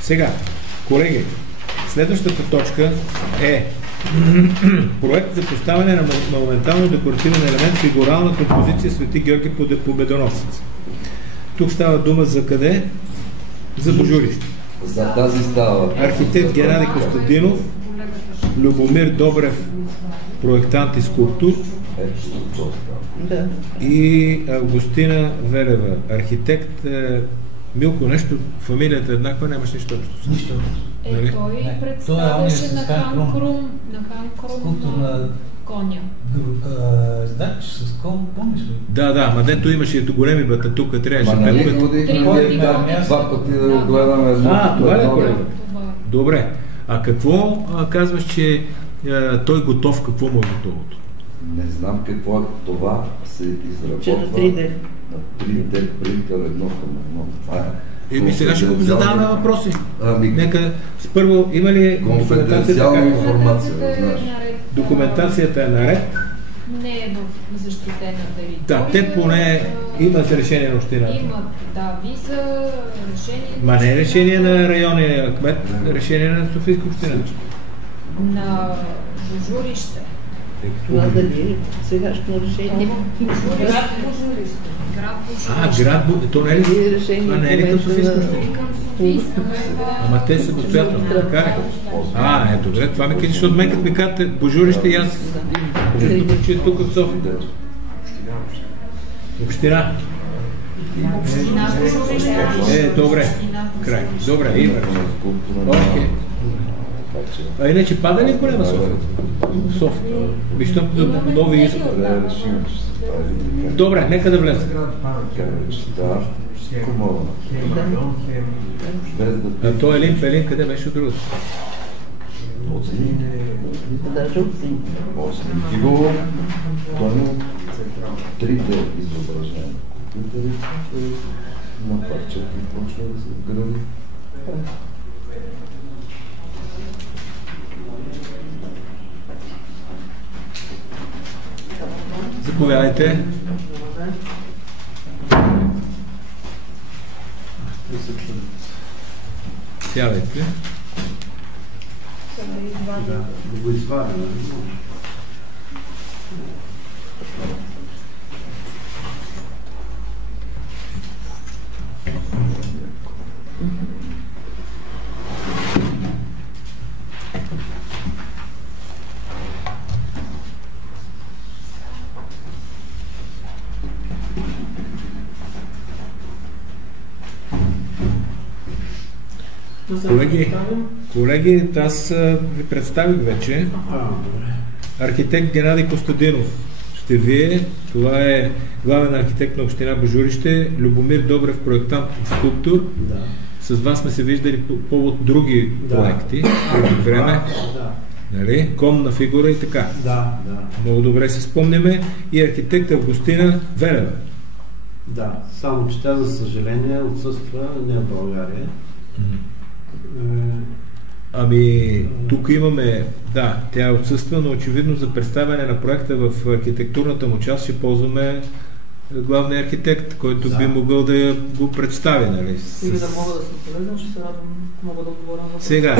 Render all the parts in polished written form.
Сега, колеги, следващата точка е проект за поставяне на монументално декоративен елемент фигурална композиция Свети Георги Победоносец. Тук става дума за къде? За Божурище. За тази става. Архитект Геннадий Костадинов, Любомир Добрев, проектант и скулптор, и Августина Велева, архитект. Милко, нещо, фамилията еднаква, нямаш нищо общо. Нищо. Той представяше на Хан Крум, скулптурна коня. Знаеш, с кол, помниш ли? Да, ма дето имаше ето големи бататука, трябваше нали 5 пъти. два пъти да го гледаме. Това е колега. Добре. А какво казваш, че той готов, какво му е готовото? Не знам какво е това, се изработва. Че на 3D. На 3D принтер едно към едно. Това е. Сега ще го задаваме въпроси. Ами, Нека, първо, има ли конфиденциална информация, знаеш. Документацията е наред? Не е в защитена територия. Да, те поне имат решение на общината. Имат, да, виза, решение. Ма не е решение на районния кмет, решение на Софийска община. На Божурище. Това дали сегашно решение? Град Божурище. Град Божурище. То не е ли? Това не е ли към Софийска община? Към Софийска. Ама те са самостоятелно, така ли? Добре, това ми кажи, защото мен като ми казвате Божурище и аз че е тук в София. Община. Община Божурище. Добре. Край. Добре, има. Окей. А иначе пада ли голема София? София. Виждам нови избори. Добре, нека да влезе. А той Елин Пелин, къде беше от другото? Даже оцени. Тиго, Тоно, 3D изображение. На парчета и почва да се гради. Заповядайте. Сядайте. Да го извадя. Колеги, аз ви представих вече. Архитект Геннадий Костадинов сте вие. Това е главен архитект на община Божурище. Любомир Добрев, проектант и скулптор. Да. С вас сме се виждали по повод други проекти. Преди време. Нали? Конна фигура и така. Да. Много добре се спомняме. И архитект Августина Велева. Да, само че тя, за съжаление, отсъства, не в България. Ами, тук имаме, тя отсъства, но очевидно за представяне на проекта в архитектурната му част ще ползваме главния архитект, който би могъл да го представи. Нали? Или да мога да се полезна, ще се радвам, мога да отговоря на въпроса. Сега,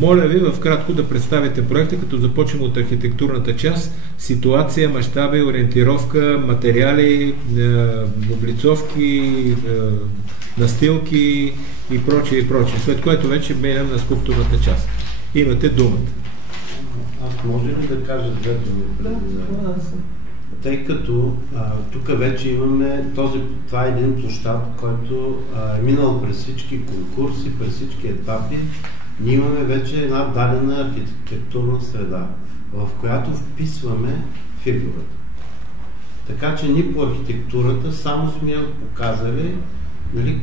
моля ви в кратко да представите проекта, като започнем от архитектурната част, ситуация, мащаби, ориентировка, материали, облицовки, настилки и прочее и прочее. След което вече минем на скулптурната част. Имате думата. Аз може ли да кажа две думи? Тъй като тук вече имаме това е един площад, който е минал през всички конкурси, през всички етапи. Ние имаме вече една дадена архитектурна среда, в която вписваме фигурата. Така че ние по архитектурата само сме показали, нали,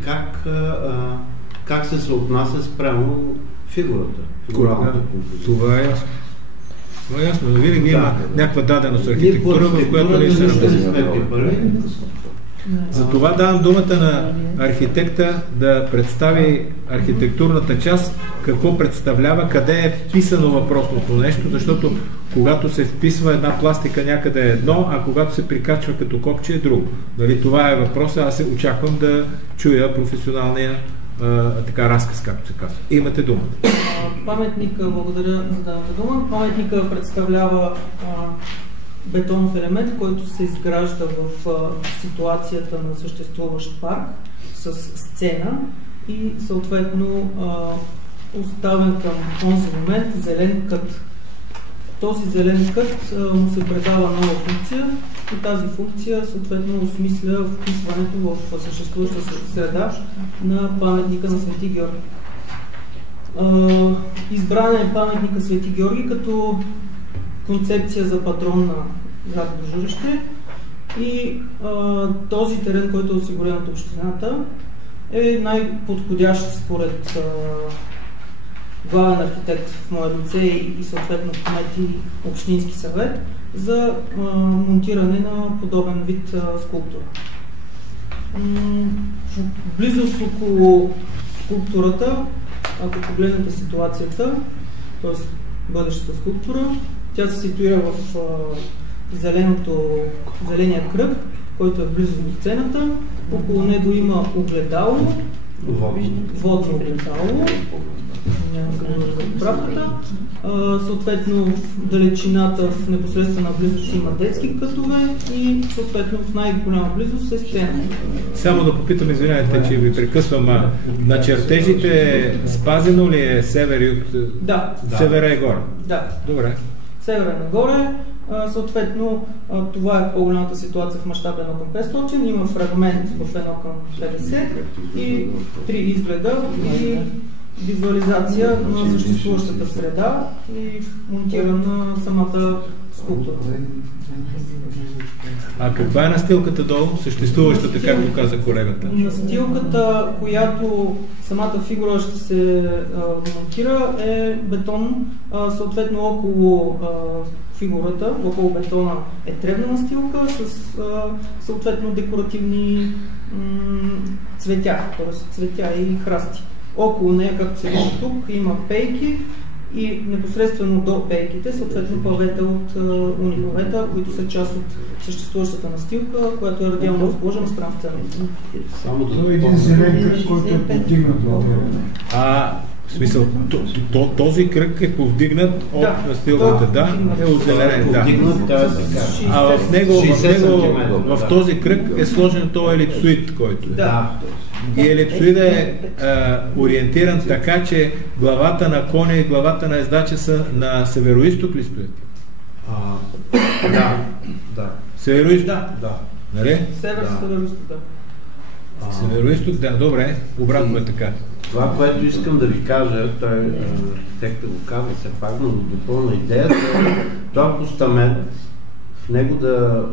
как се съотнася спрямо фигурата. Това е ясно. Това е ясно, но винаги има някаква даденост архитектура, в която не се намери. Затова давам думата на архитекта да представи архитектурната част, какво представлява, къде е писано въпросното нещо, защото когато се вписва една пластика някъде е едно, а когато се прикачва като копче е друго. Дали това е въпросът? Аз се очаквам да чуя професионалния така разказ, както се казва. Имате думата. Паметника, благодаря за дадената дума. Паметника представлява бетонов елемент, който се изгражда в ситуацията на съществуващ парк с сцена и съответно оставен към този момент зелен кът. Този зелен кът му се предава нова функция и тази функция съответно осмисля вписването в съществуваща среда на паметника на Свети Георги. Избран е паметника Свети Георги като концепция за патрон на град Божурище и този терен, който е осигурен от общината, е най-подходящ според главен архитект в мое лице и съответно кмет и общински съвет за монтиране на подобен вид скулптура. В близост около скулптурата, ако погледнете ситуацията, т.е. бъдещата скулптура, тя се ситуира в зеления кръг, който е близо до сцената. Около него има огледало, водно огледало, няма къде за поправката. Съответно в далечината, в непосредствена близост има детски кътове и съответно в най-голяма близост е сцена. Само да попитам, извинявайте, че ви прекъсвам, на чертежите спазено ли е север и юг? Да. Севера е горе? Да. Добре. Севера е нагоре. Съответно, това е по-голямата ситуация в мащаб 1 към 500. Има фрагмент в 1 към 50 и 3 изгледа и визуализация на съществуващата среда и монтирана на самата скулптура. А каква е настилката долу? Съществуващата, както каза колегата? Настилката, която самата фигура ще се монтира, е бетон. Съответно около фигурата, около бетона е тревна настилка с съответно декоративни цветя, т.е. цветя и храсти. Около нея, както се вижда тук, има пейки и непосредствено до пейките, съответно павета от унипавета, които са част от съществуващата настилка, която е радиално разположена страна в цената. Това е един зелен кръг, който е повдигнат. В смисъл, този кръг е повдигнат от настилката, е озеленен, а в него, в този кръг е сложен този елипсоид, който е. И елипсоида е ориентиран така, че главата на коня и главата на ездача са на североизток ли стоят? Да. Североизток? Да. Нали? Североизток, да. Североизток, да, добре, обратно е така. Това, което искам да ви кажа, архитектът го каза все пак, но допълна идеята, това постамент, в него да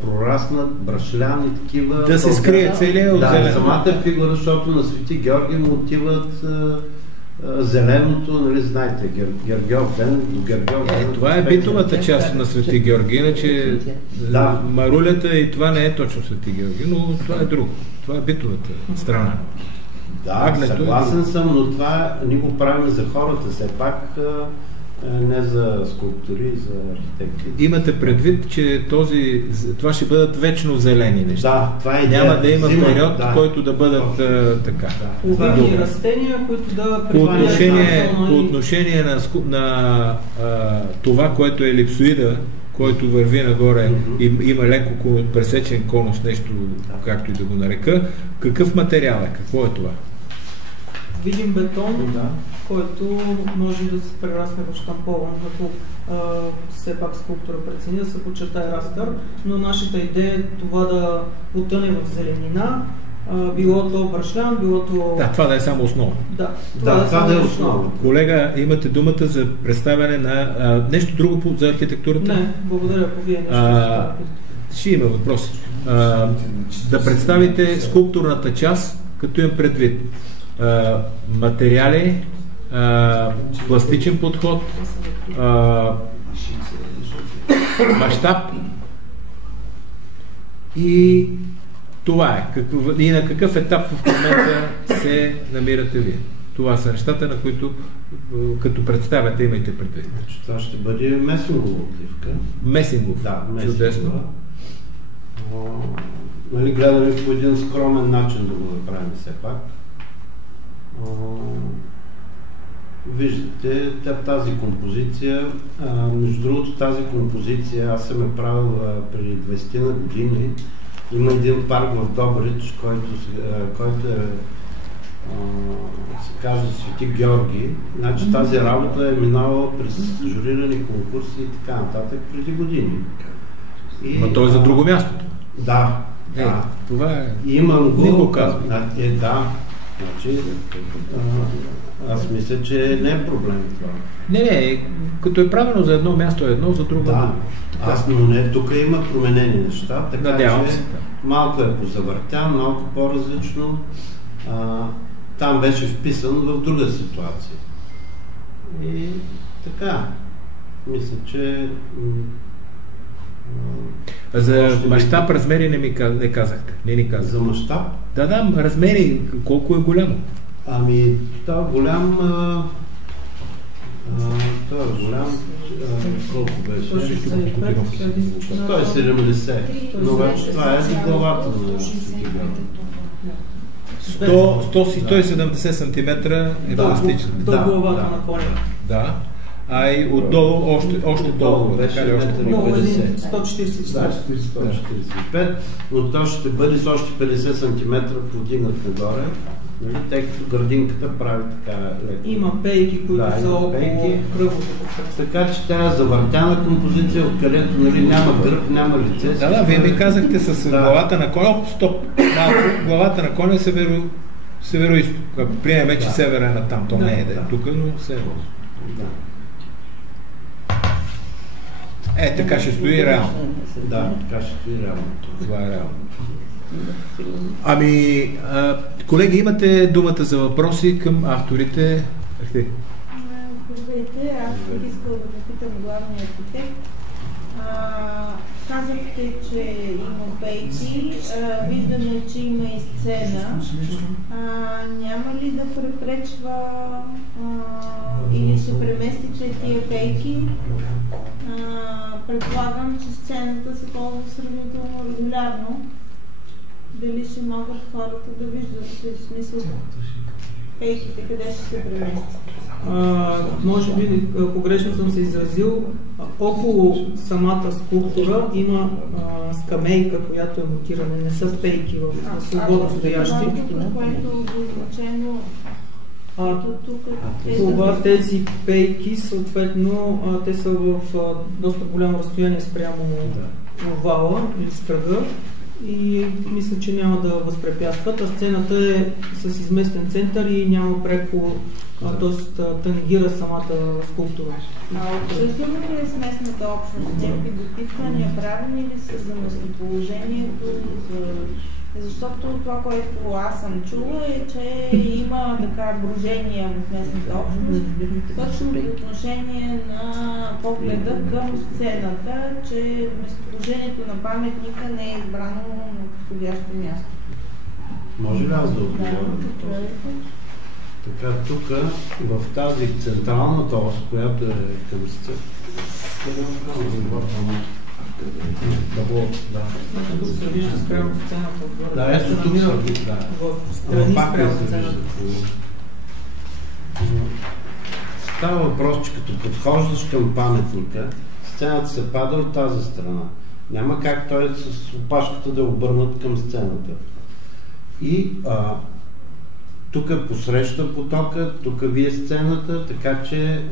прораснат брашляни такива... Да се скрие целия от зелен. Да, самата фигура, защото на Свети Георги му отиват зеленото, нали знаете, Гергьов ден до Гергьов ден. Това е битовата част на Свети Георги, иначе марулята и това не е точно Свети Георги, но това е друго. Това е битовата страна. Да, съгласен съм, но това ни го правим за хората, все пак не за скулптури, за архитекти. Имате предвид, че това ще бъдат вечно зелени неща. Да, това е идея. Няма да има период, който да бъдат така. Увидни растения, които да по отношение на това, което е елипсоида, който върви нагоре и има леко пресечен конус, нещо, както и да го нарека, какъв материал е? Какво е това? Видим бетон, който може да се прерасне в щампован, като все пак скулптура прецени да се подчертае разкър, но нашата идея е това да потъне в зеленина, било то брашлян, било то... Да, това да е само основа. Това да е основа. Колега, имате думата за представяне на нещо друго за архитектурата? Не, благодаря, по вие нещо. Ще има въпрос. Да представите скулптурната част, като имам предвид материали, пластичен подход, мащаб и това е. И на какъв етап в момента се намирате вие? Това са нещата, на които като представяте, имайте предвид. Това ще бъде месингова отливка. Месингов? Да, месингова. Чудесно. Нали, гледаме по един скромен начин да го направим все пак. виждате тази композиция. Между другото, тази композиция аз съм я правил преди 20 на години. Има един парк в Добрич, който се казва Свети Георги. Значи тази работа е минала през журирани конкурси и така нататък преди години. Но той е за друго място. Да. Това е... Имам го казвам. Да. Значи, аз мисля, че не е проблем това. Не, като е правено за едно място е едно, за друго. Да. Но не, тук има променени неща, така Надявам че се. малко е позавъртян, малко по-различно. Там беше вписан в друга ситуация. И така, мисля, че... За мащаб, размери не казахте. Не ни казахте. За мащаб? Да, размери. Колко е голямо? Ами, това е голям... колко беше? 170. Но вече това е за главата на Свети Георги. 170 см е пластична. До главата на коня. Да. А и отдолу, още долу, така ли още? 145, но то ще бъде с още 50 см повдигнат нагоре, тъй като градинката прави така леко. Има пейки, които са около кръвото. Така че тя е завъртяна композиция, откъдето няма гръб, няма лице. Да, вие ми казахте с главата на коня, главата на коня е северо-исток. Ако приемем, че севера е натам, то не е тук, но северо. Така ще стои реално. Да, така ще стои реално. Това е реално. Ами, колеги, имате думата за въпроси към авторите. Здравейте, аз бих искала да попитам главния архитект. Казахте, че има пейки, виждаме, че има и сцена. Няма ли да препречва или ще преместите тия пейки? Предполагам, че сцената се ползва сравнително регулярно. Дали ще могат хората да виждат, в смисъл пейките, къде ще се преместят? Може би погрешно съм се изразил. Около самата скулптура има скамейка, която е монтирана. Не са пейки в свободно стоящи. Тези пейки, съответно, те са в доста голямо разстояние спрямо овала или с кръга и мисля, че няма да възпрепятстват. А сцената е с изместен център и няма преко, т.е. тангира самата скулптура. Обсъждаме ли е с местната общност? Някакви допитвания правени ли са за местоположението? Защото това, което аз съм чула е, че има така брожения в местната общност, точно по отношение на погледа към сцената, че местоположението на паметника не е избрано на подходящо място. Може ли аз да отговоря? Така, тук, в тази централната ос, която е към сцената, тук се вижда спрямо сцената. Да, ето тук се вижда. В страни спрямо сцената. Става въпрос, че като подхождаш към паметника, сцената се пада от тази страна. Няма как той с опашката да е обърнат към сцената. И тук посреща потока, тук вие сцената, така че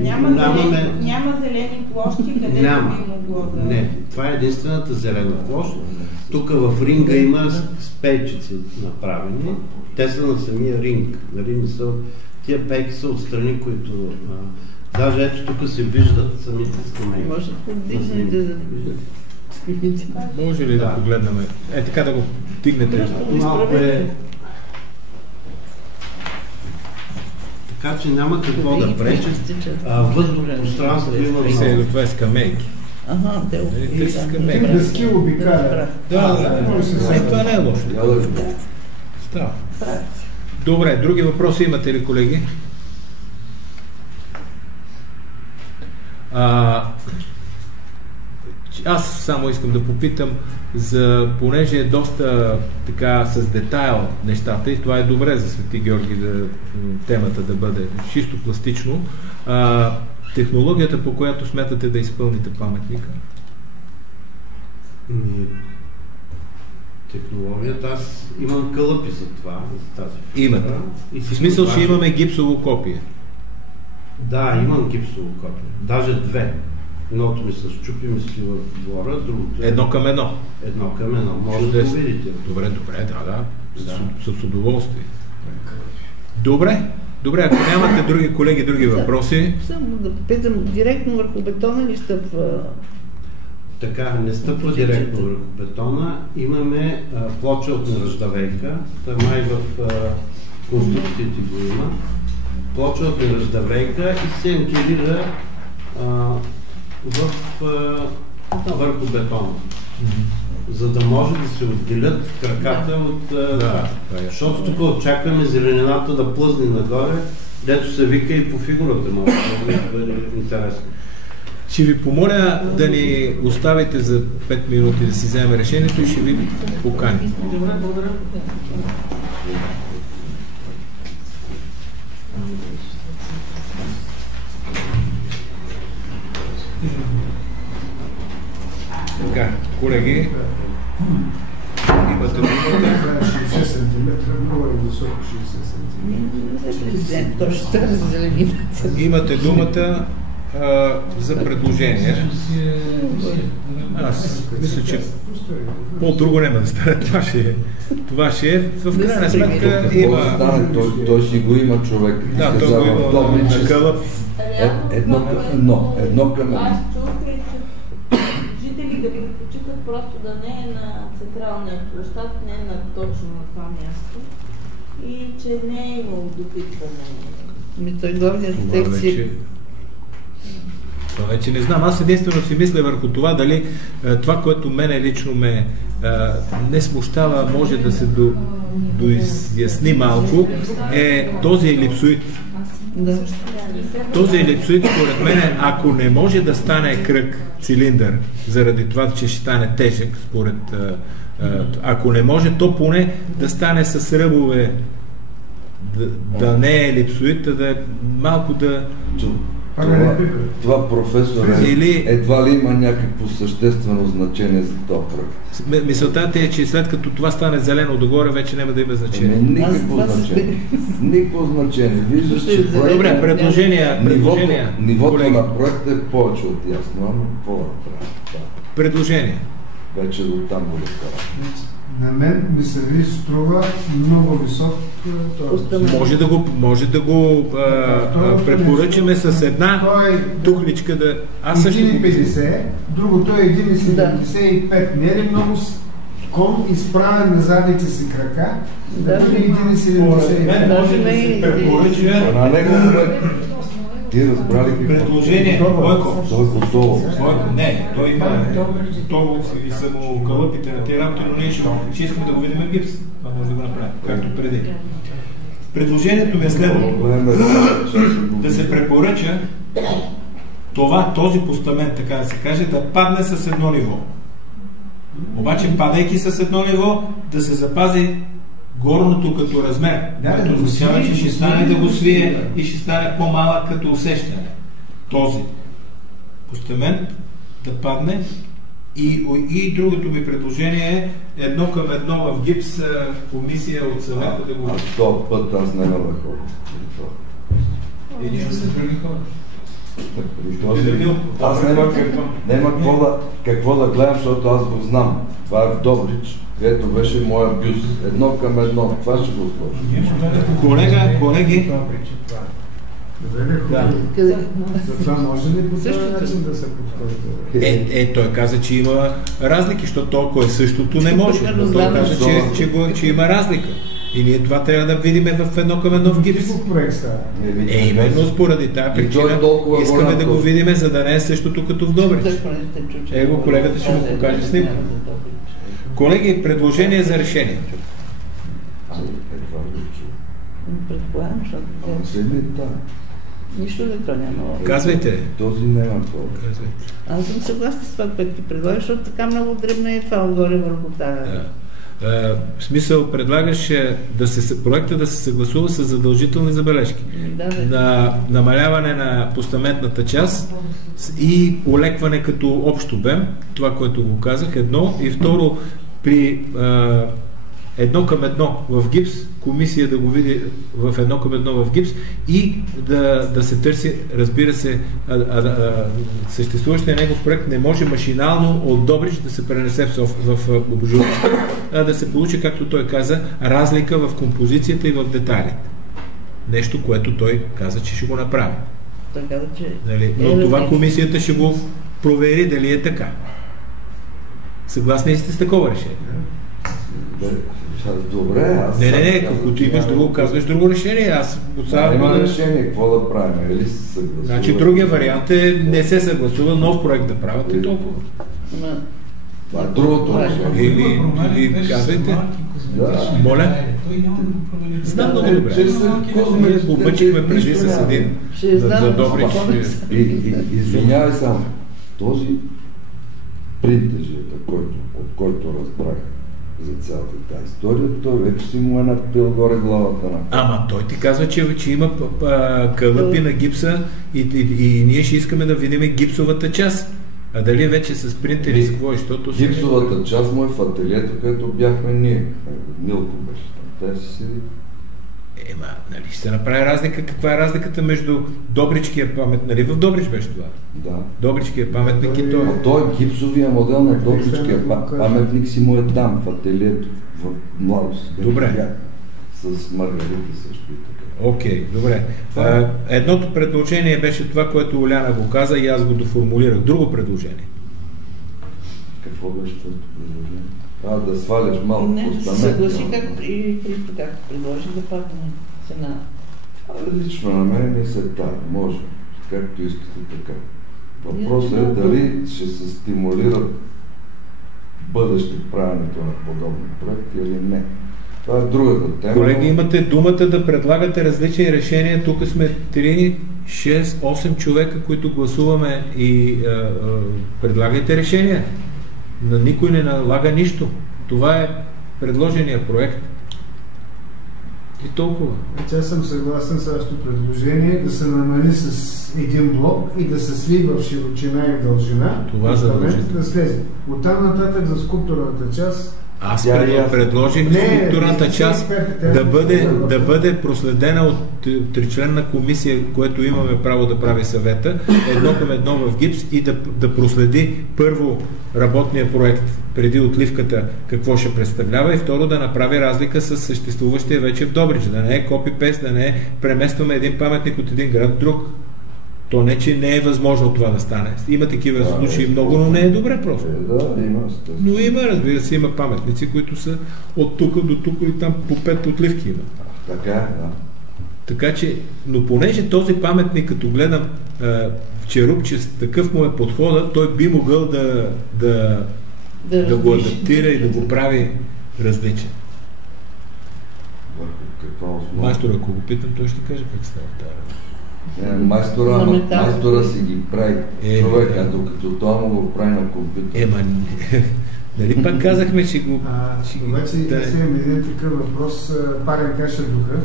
няма зелени площи, където би могло да... Не, това е единствената зелена площ. Тук в ринга има пейчици направени. Те са на самия ринг. Тия пейки са отстрани, които... даже ето тук се виждат самите скамейки. Може да вдигнете да виждате. Може ли да погледнем? Така да го вдигнете. Малко е... Така че няма какво да пречи. Въздух, пространство има... Това е скамейки. Те са скамейки. Дъски обикаля. Това не е лошо. Става. Добре, други въпроси имате ли, колеги? Аз само искам да попитам, понеже е доста така с детайл нещата и това е добре за Свети Георги темата да бъде чисто пластично. Технологията, по която смятате да изпълните паметника? Технологията, аз имам кълъпи за това. За тази. Имате. В смисъл, че имаме гипсово копие. Да, имам гипсово копие. Даже две. Едното ми се счупи, ми стои в двора, другото е... Едно към едно. Едно към едно. Може да го видите. Добре, да. С удоволствие. Добре, ако нямате други колеги, други въпроси... Само да питам, директно върху бетона ли стъпва? Така, не стъпва директно върху бетона. Имаме плоча от неръждавейка. Май в конструкциите го има. Плоча от неръждавейка и се анкерира върху бетона. За да може да се отделят краката от... защото тук очакваме зеленината да плъзне нагоре, дето се вика и по фигурата. Може да бъде интересно. Ще ви помоля да ни оставите за 5 минути да си вземем решението и ще ви поканим. Добре, благодаря. Така, колеги, имате думата. 60 см, много е високо 60 см. Имате думата за предложение. Аз мисля, че по-друго няма да стане. Това ще е. В крайна сметка има... Той си го има човек. Да, той го има на кълъп. Едно към едно. Аз чух, че жители да ги предпочитат просто да не е на централния площад, не е точно на това място и че не е имало допитване. Той главният архитект Това вече не знам. Аз единствено си мисля върху това дали това, което мене лично ме не смущава, може да се доизясни малко, е този елипсоид. Да. Този елипсоид, според мен, ако не може да стане кръг, цилиндър, заради това, че ще стане тежък, според ако не може, то поне да стане с ръбове, да не е елипсоид, а да е малко да... Това професор едва ли има някакво съществено значение за този проект? Мисълта е, че след като това стане зелено догоре, вече няма да има значение. Никакво значение. Никакво значение. Виждаш, че добре, предложения. Нивото на проекта е повече от ясно, ама какво да правим? Предложение. Вече до там го вкарам. На мен ми се ви струва много висок. Може да го препоръчаме с една тухличка да... 1,50, другото е 1,75. Не е ли много кон изправен на задните си крака? Да бъде 1,75. Може да се препоръча... Ти разбрали какво? Предложение. Бойко. Той е готово. Не, той има готово и са му кълъпите на тези работи, но ние ще искаме да го видим в гипс. Това може да го направим, както преди. Предложението ми е следното. Да се препоръча този постамент, така да се каже, да падне с едно ниво. Обаче, падайки с едно ниво, да се запази горното като размер, което означава, че ще стане да го свие и ще стане по-малък като усещане. Този постамент да падне и другото ми предложение е 1 към 1 в гипс, комисия от съвета да го... този път аз няма да ходя. И ние сме други хора. Аз няма какво да гледам, защото аз го знам. Това е в Добрич, където беше моя бюст. 1 към 1. Това ще го сложа. Колеги. За това може ли по този начин да се подходи? Той каза, че има разлики, защото ако е същото не може. Той каза, че има разлика. И ние това трябва да видим в 1 към 1 в гипс. Именно споради тази причина искаме да го видим, за да не е същото като в Добрич. Колегата ще го покаже снимка. Колеги, предложение за решение. Предполагам, защото... Нищо не то няма. Казвайте. Този няма това. Аз съм съгласна с това, което ти предлагаш, защото така много дребна е това отгоре върху тази. Да. В смисъл, предлагаш проекта да се съгласува с задължителни забележки. На намаляване на постаментната част и олекване като общ обем, това, което го казах, едно, и второ, при 1:1 в гипс, комисия да го види в 1:1 в гипс и да се търси, разбира се, съществуващия негов проект не може машинално от Добрич да се пренесе в Божурище, да се получи, както той каза, разлика в композицията и в детайлите. Нещо, което той каза, че ще го направи. Той каза, че... Но това комисията ще го провери дали е така. Съгласни ли сте с такова решение? Добре, аз... Не, като имаш друго, казваш друго решение. Има решение, какво да правим? Или се съгласува? Значи другия вариант е не се съгласува, нов проект да правят и толкова. Това е другото решение. Или казвайте. Моля? Знам много добре. Ние го объчихме преди с един за Добрич. Извинявай само, този принтежията, от който разбрах за цялата тази история, той вече си му е надпил горе главата на... Ама той ти казва, че има кълъпи на гипса и ние ще искаме да видим гипсовата част. А дали вече с принтери с какво, защото... Гипсовата част му е в ателието, където бяхме ние. Милко беше там. Те си седи. Нали ще се направи разлика. Каква е разликата между Добричкия паметник? Нали в Добрич беше това? Да. Добричкия паметник и той. Той гипсовия модел на Добричкия паметник си му е там, в ателието, в младост. Добре. С Маргарита също и така. Окей, добре. Едното предложение беше това, което Оляна го каза и аз го доформулирах. Друго предложение. Какво беше твоето предложение? Да сваляш малко постамент. Не, съгласи както и Христо както предложи да падне цена. Лично на мен не се тая. Може. Както искате така. Въпросът е дали ще се стимулират бъдеще правенето на подобни проекти или не. Това е другата тема. Колеги, имате думата да предлагате различни решения. Тук сме 3, 6, 8 човека, които гласуваме и предлагайте решения. На никой не налага нищо. Това е предложения проект. И толкова. Аз съм съгласен с вашето предложение да се намали с един блок и да се сли в широчина и в дължина. Това да слезе. Оттам нататък за скулптурната част. Аз предложих скулптурната част да бъде проследена от тричленна комисия, което имаме право да прави съвета, 1:1 в гипс и да проследи първо работния проект преди отливката какво ще представлява и второ да направи разлика с съществуващия вече в Добрич, да не е копи-пейст, да не преместваме един паметник от един град в друг. То не, че не е възможно това да стане. Има такива случаи много, но не е добре просто. Да, има. Но има, разбира се, има паметници, които са от тук до тук и там по 5 отливки има. Така е, да. Така че, но понеже този паметник, като гледам черупчест, такъв му е подхода, той би могъл да го адаптира и да го прави различен. Майстор, ако го питам, той ще каже как става тази. Майстора си ги прави човека, докато това му го прави на компютър. Нали пак казахме, че го... Обаче аз имам един такъв въпрос, парен каша духа.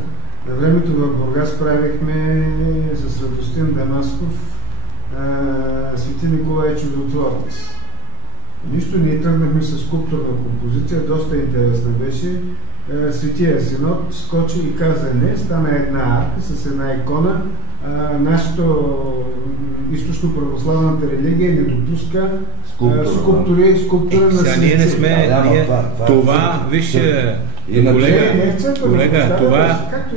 На времето в Бургас правихме с Радостин Дамасков Свети Николай Чудотворец. Нищо, ние тръгнахме с скулптурна композиция, доста интересна беше. Светия Синод скочи и каза не, стана една арка с една икона. Нашето източно-православната религия не допуска скулптура на сега ние не сме... Това, вижте, колега,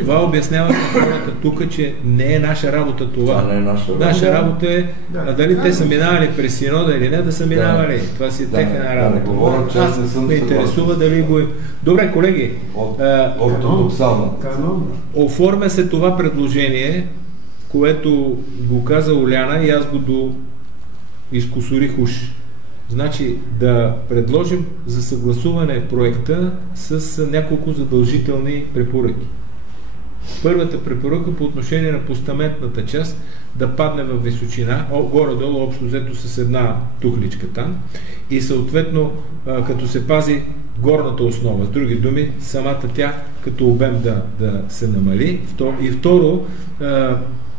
това обяснява на хората тук, че не е наша работа това. Наша работа е, дали те са минавали през синода или не, да са минавали. Това си е техна работа. Аз ме интересува дали го е... Добре, колеги, оформя се това предложение, което го каза Оляна и аз го изкусорих уж. Значи да предложим за съгласуване проекта с няколко задължителни препоръки. Първата препоръка по отношение на постаментната част да падне в височина, горе-долу общо взето с една тухличка там и съответно като се пази горната основа. С други думи, самата тя като обем да се намали. И второ,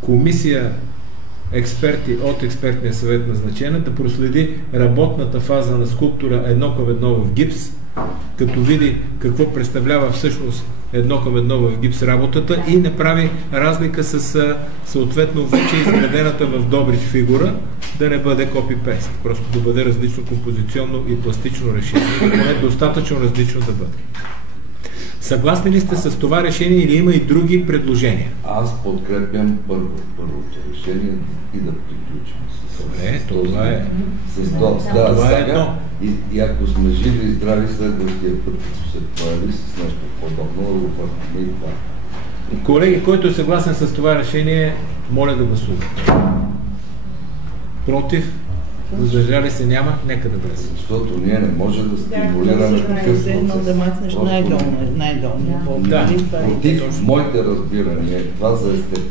комисия експерти от експертния съвет назначена да проследи работната фаза на скулптура 1:1 в гипс, като види какво представлява всъщност 1:1 в гипс работата и не прави разлика с съответно вече изградената в Добрич фигура, да не бъде копи-пейст, просто да бъде различно композиционно и пластично решение, поне достатъчно различно да бъде. Съгласни ли сте с това решение или има и други предложения? Аз подкрепям първото решение и да приключим с това е. Това е едно. И ако сме живи и здрави, следващия път, като се появи с нещо подобно, да го върнем и това. Колеги, който е съгласен с това решение, моля да гласува. Против? Въздържали се няма, нека да бъде. Защото ние не може да стимулираме такъв процес. Да махнеш най-долния. Против моите разбирания, това за естетика.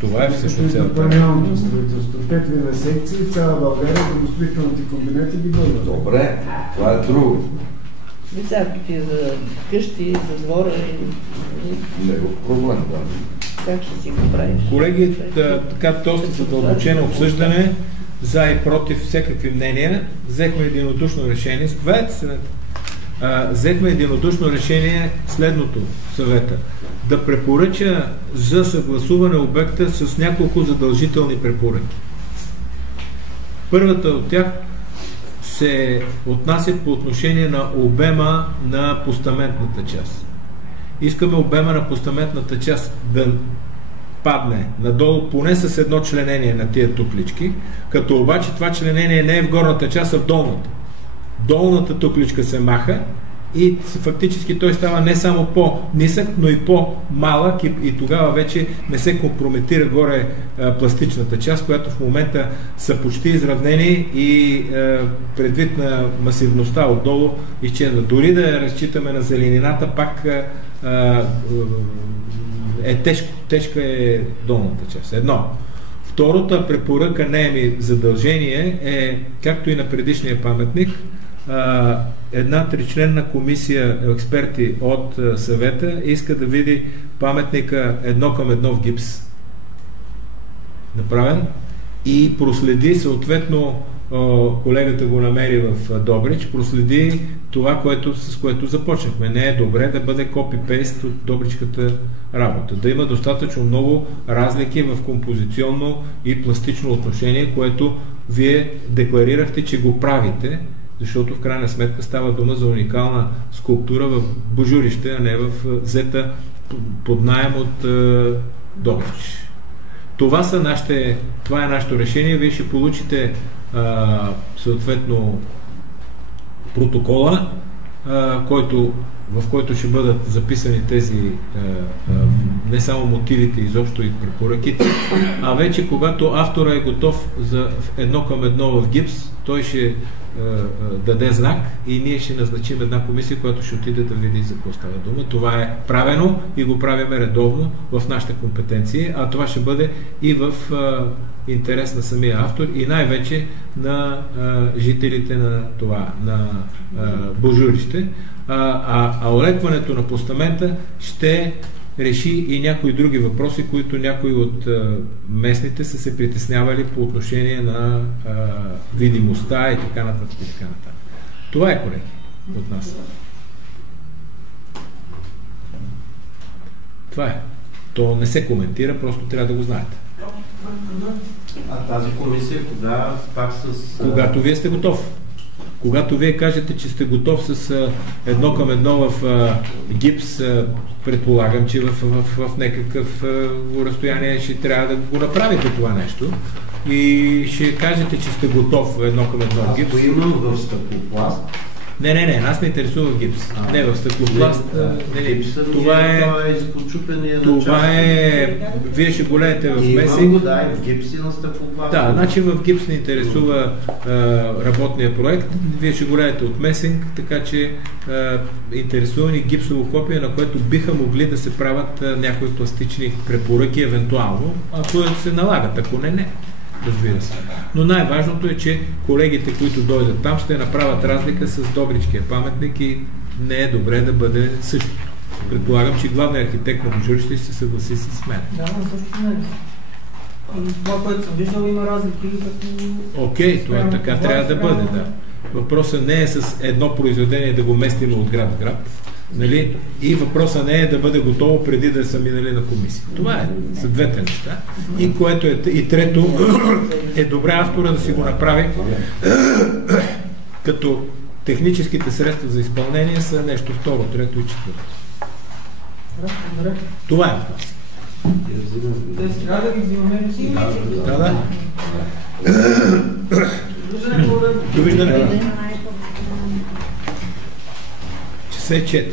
Това е всъщност целта. Реалното строителство. 5 вида секции, цяла България, домостроителните комбинати ги бъдат. Добре, това е друго. Високите за къщи, за двора и... Не е проблем, да. Как ще си го правиш? Колеги, така доста задълбочено обсъждане, за и против всякакви мнения, взехме единодушно решение. Взехме единодушно решение следното съвета. Да препоръча за съгласуване обекта с няколко задължителни препоръки. Първата от тях се отнася по отношение на обема на постаментната част. Искаме обема на постаментната част да падне надолу поне с едно членение на тия туклички, като обаче това членение не е в горната част, а в долната. Долната тукличка се маха и фактически той става не само по-нисък, но и по-малък и тогава вече не се компрометира горе пластичната част, която в момента са почти изравнени и предвид на масивността отдолу изчезва. Дори да разчитаме на зеленината, пак тежка е долната част. Едно. Втората препоръка, не е ми задължение, е, както и на предишния паметник, една тричленна комисия експерти от съвета иска да види паметника 1:1 в гипс, направен, и проследи съответно, колегата го намери в Добрич, проследи това, с което започнахме. Не е добре да бъде копи-пейст от добричката работа. Да има достатъчно много разлики в композиционно и пластично отношение, което вие декларирахте, че го правите, защото в крайна сметка става дума за уникална скулптура в Божурище, а не в взета под наем от Добрич. Това е нашето решение. Вие ще получите съответно протокола, в който ще бъдат записани тези не само мотивите, изобщо и препоръките, а вече когато автора е готов за 1:1 в гипс, той ще даде знак и ние ще назначим една комисия, която ще отиде да види за какво става дума. Това е правено и го правиме редовно в нашите компетенции, а това ще бъде и в интерес на самия автор и най-вече на жителите на Божурище. А олекването на постамента ще реши и някои други въпроси, които някои от местните са се притеснявали по отношение на видимостта и така нататък. Това е, колеги, от нас. Това е. То не се коментира, просто трябва да го знаете. А тази комисия кога пак с... Когато вие сте готов. Когато вие кажете, че сте готов с 1:1 в гипс, предполагам, че в някакъв разстояние ще трябва да го направите това нещо и ще кажете, че сте готов 1:1 в гипс. Ако имам в стъклопласт, Не, нас ме интересува гипс. Не в стъклопласт. Това е... Вие ще голеете в месинг. Да, и в гипс и на стъклопласт. Да, значи в гипс ни интересува работния проект. Вие ще голеете от месинг, така че интересува ни гипсово копие, на което биха могли да се правят някои пластични препоръки, евентуално, ако се налагат, ако не. Разбира се. Но най-важното е, че колегите, които дойдат там, ще направят разлика с Добричкия паметник и не е добре да бъде същото. Предполагам, че главният архитект на Божурище ще се съгласи с мен. Да, но също не. Това, което съм виждал, има разлики. Окей, това така трябва да бъде, да. Въпросът не е с едно произведение да го местим от град в град. Нали? И въпросът не е да бъде готово преди да са минали на комисия. Това са двете неща. И което и трето е добре автора да си го направи, като техническите средства за изпълнение са нещо второ, трето и четвърто. Това е въпрос. Трябва да ги взимаме и си. Да. Довиждане. Часа е 4.